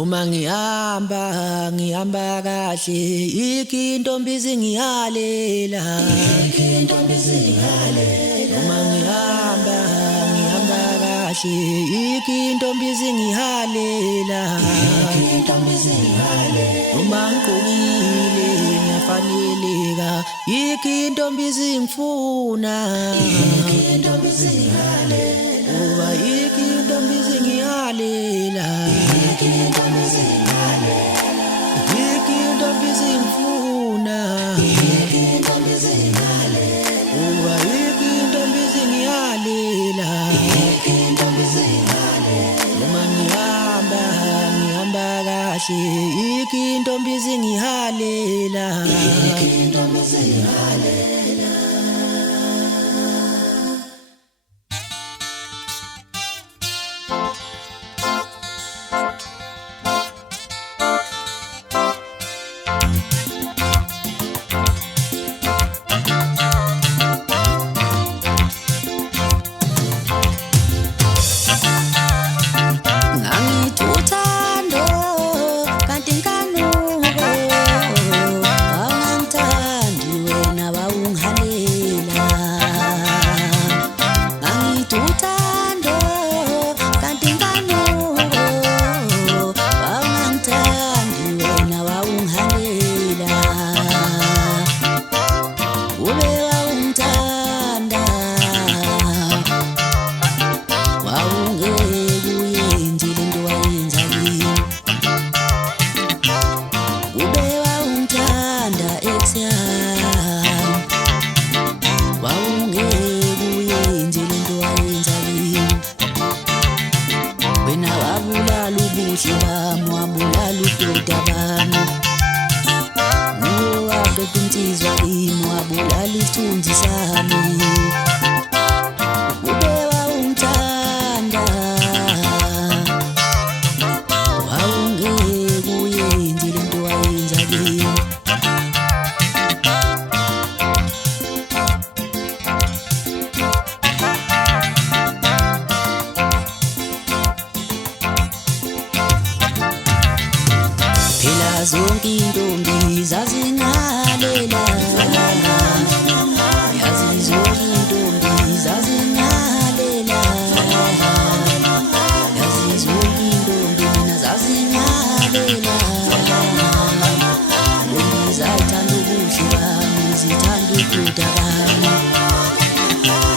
Uma ngihamba kahle ikintombi zingihalela Uma ngihamba kahle ikintombi zingihalela Uma ngigqokile ngiyafaneleka ikintombi zingifuna Uba ikintombi zingihalela Ikintombi zingifuna Uba ikintombi zingihalela Uma ngihamba kahle ikintombi zingihalela Zonke intombi zazingalela Yazi zonke intombi zazingalela Yazi zonke intombi mina zazingalela Ntombi zayithanda ubuhle bami zithanda ukudla bami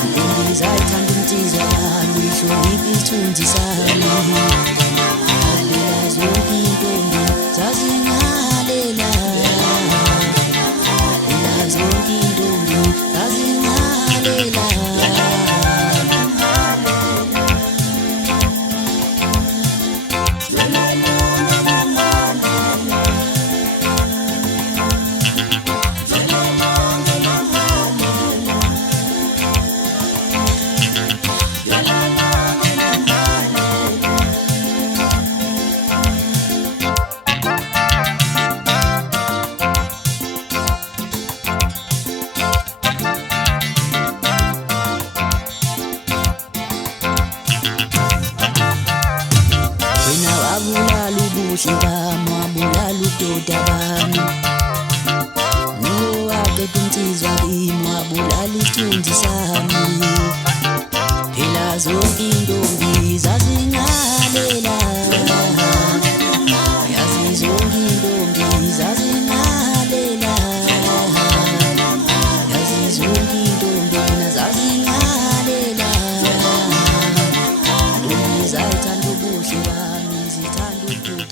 Ntombi zayithanda insizwa yami ihlonipha isithunzi sami Lalela zonke intombi zazingalela Lalela zonke intombi zazingalela Wabulala ubuhle bami, wabulala ubudoda bami Waqeda insizwa kimi, wabulala isithunzi sami Phela zonke intombi zazingalela Yazi zonke intombi zazingalela Yazi zonke intombi mina zazingalela Ntombi zayithanda ubuhle bami zithanda